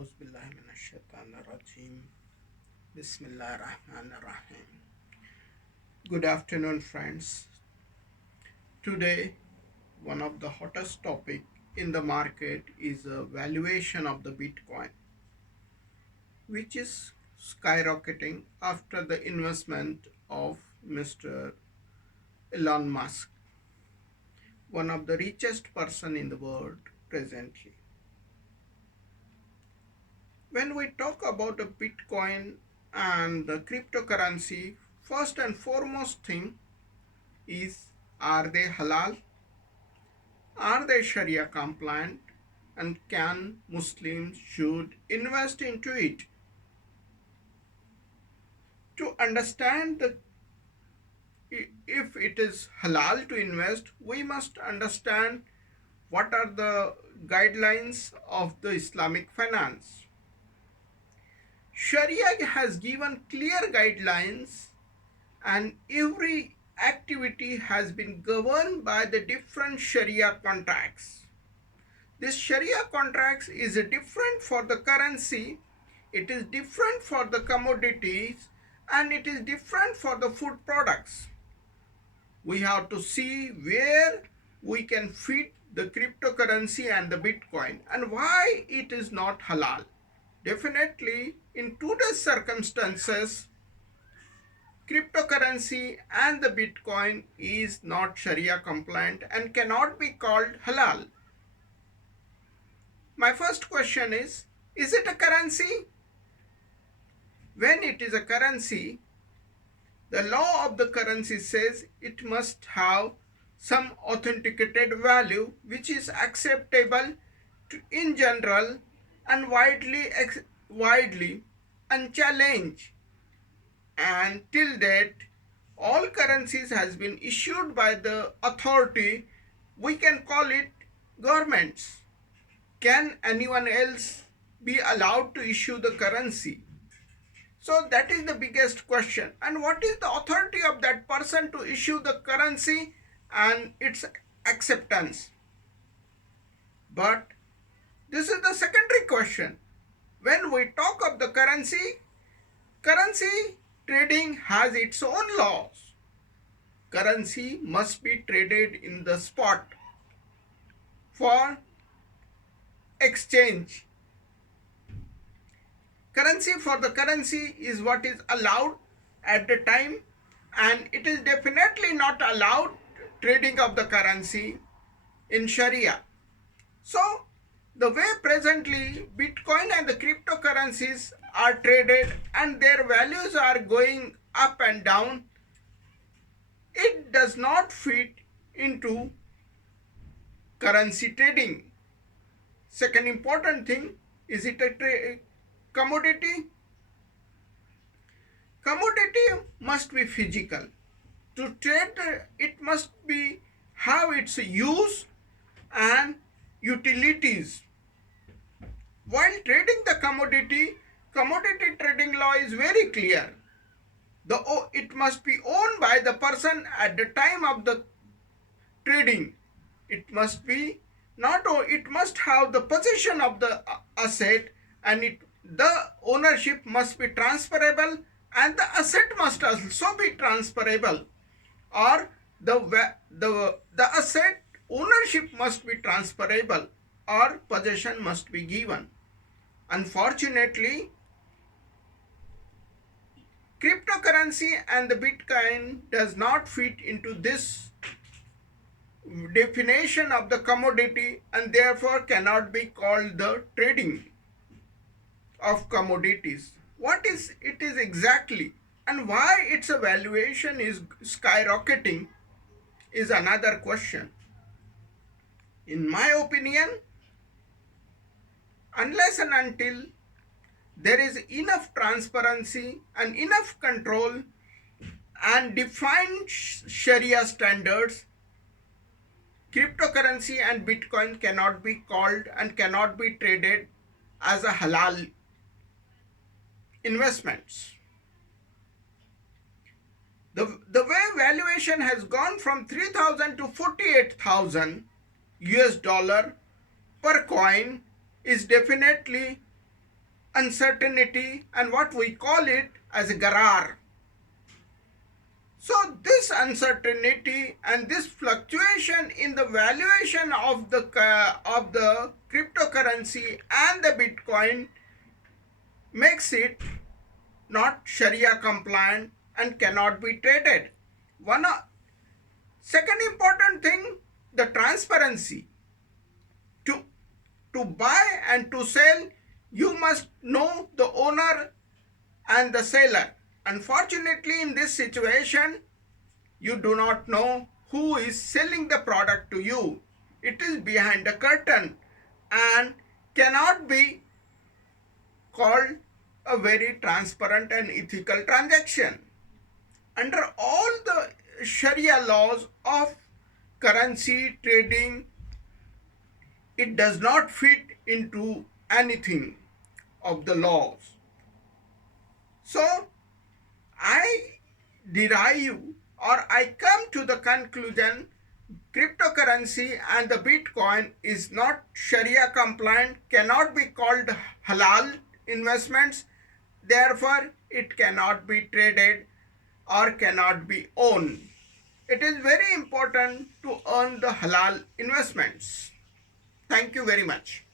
Auzubillahiminash-shaytanir-rajim. Bismillahir-rahmanir-rahim. Good afternoon, friends. Today, one of the hottest topic in the market is the valuation of the Bitcoin, which is skyrocketing after the investment of Mr. Elon Musk, one of the richest person in the world presently. When we talk about a Bitcoin and the cryptocurrency, first and foremost thing is, are they halal? Are they Sharia compliant? And can Muslims should invest into it? To understand if it is halal to invest, we must understand what are the guidelines of the Islamic finance. Sharia has given clear guidelines, and every activity has been governed by the different Sharia contracts. This Sharia contracts is different for the currency, it is different for the commodities, and it is different for the food products. We have to see where we can fit the cryptocurrency and the Bitcoin and why it is not halal. Definitely, in today's circumstances, cryptocurrency and the Bitcoin is not Sharia compliant and cannot be called halal. My first question is it a currency? When it is a currency, the law of the currency says it must have some authenticated value which is acceptable in general and widely unchallenged. And till date, all currencies has been issued by the authority. We can call it governments. Can anyone else be allowed to issue the currency? So that is the biggest question. And what is the authority of that person to issue the currency and its acceptance? But this is the secondary question. When we talk of the currency trading has its own laws. Currency must be traded in the spot for exchange. Currency for the currency is what is allowed at the time, and it is definitely not allowed trading of the currency in Sharia. So the way presently Bitcoin and the cryptocurrencies are traded and their values are going up and down, it does not fit into currency trading. Second important thing, is it a commodity? Commodity must be physical. To trade it must be have its use and utilities. While trading the commodity trading law is very clear. It must be owned by the person at the time of the trading. It must be it must have the possession of the asset, and the ownership must be transferable, and the asset must also be transferable, or the asset ownership must be transferable, or possession must be given. Unfortunately, cryptocurrency and the Bitcoin does not fit into this definition of the commodity, and therefore cannot be called the trading of commodities. What is it is exactly, and why its valuation is skyrocketing is another question. In my opinion, unless and until there is enough transparency and enough control and defined Sharia standards, cryptocurrency and Bitcoin cannot be called and cannot be traded as a halal investments. The way valuation has gone from 3,000 to 48,000 US dollar per coin is definitely uncertainty, and what we call it as a gharar. So this uncertainty and this fluctuation in the valuation of the cryptocurrency and the Bitcoin makes it not Sharia compliant and cannot be traded. Second important thing, the transparency. To, to buy and to sell, you must know the owner and the seller. Unfortunately, in this situation, you do not know who is selling the product to you. It is behind the curtain and cannot be called a very transparent and ethical transaction. Under all the Sharia laws of currency trading, it does not fit into anything of the laws. So, I derive or I come to the conclusion cryptocurrency and the Bitcoin is not Sharia compliant, cannot be called halal investments, therefore it cannot be traded or cannot be owned. It is very important to earn the halal investments. Thank you very much.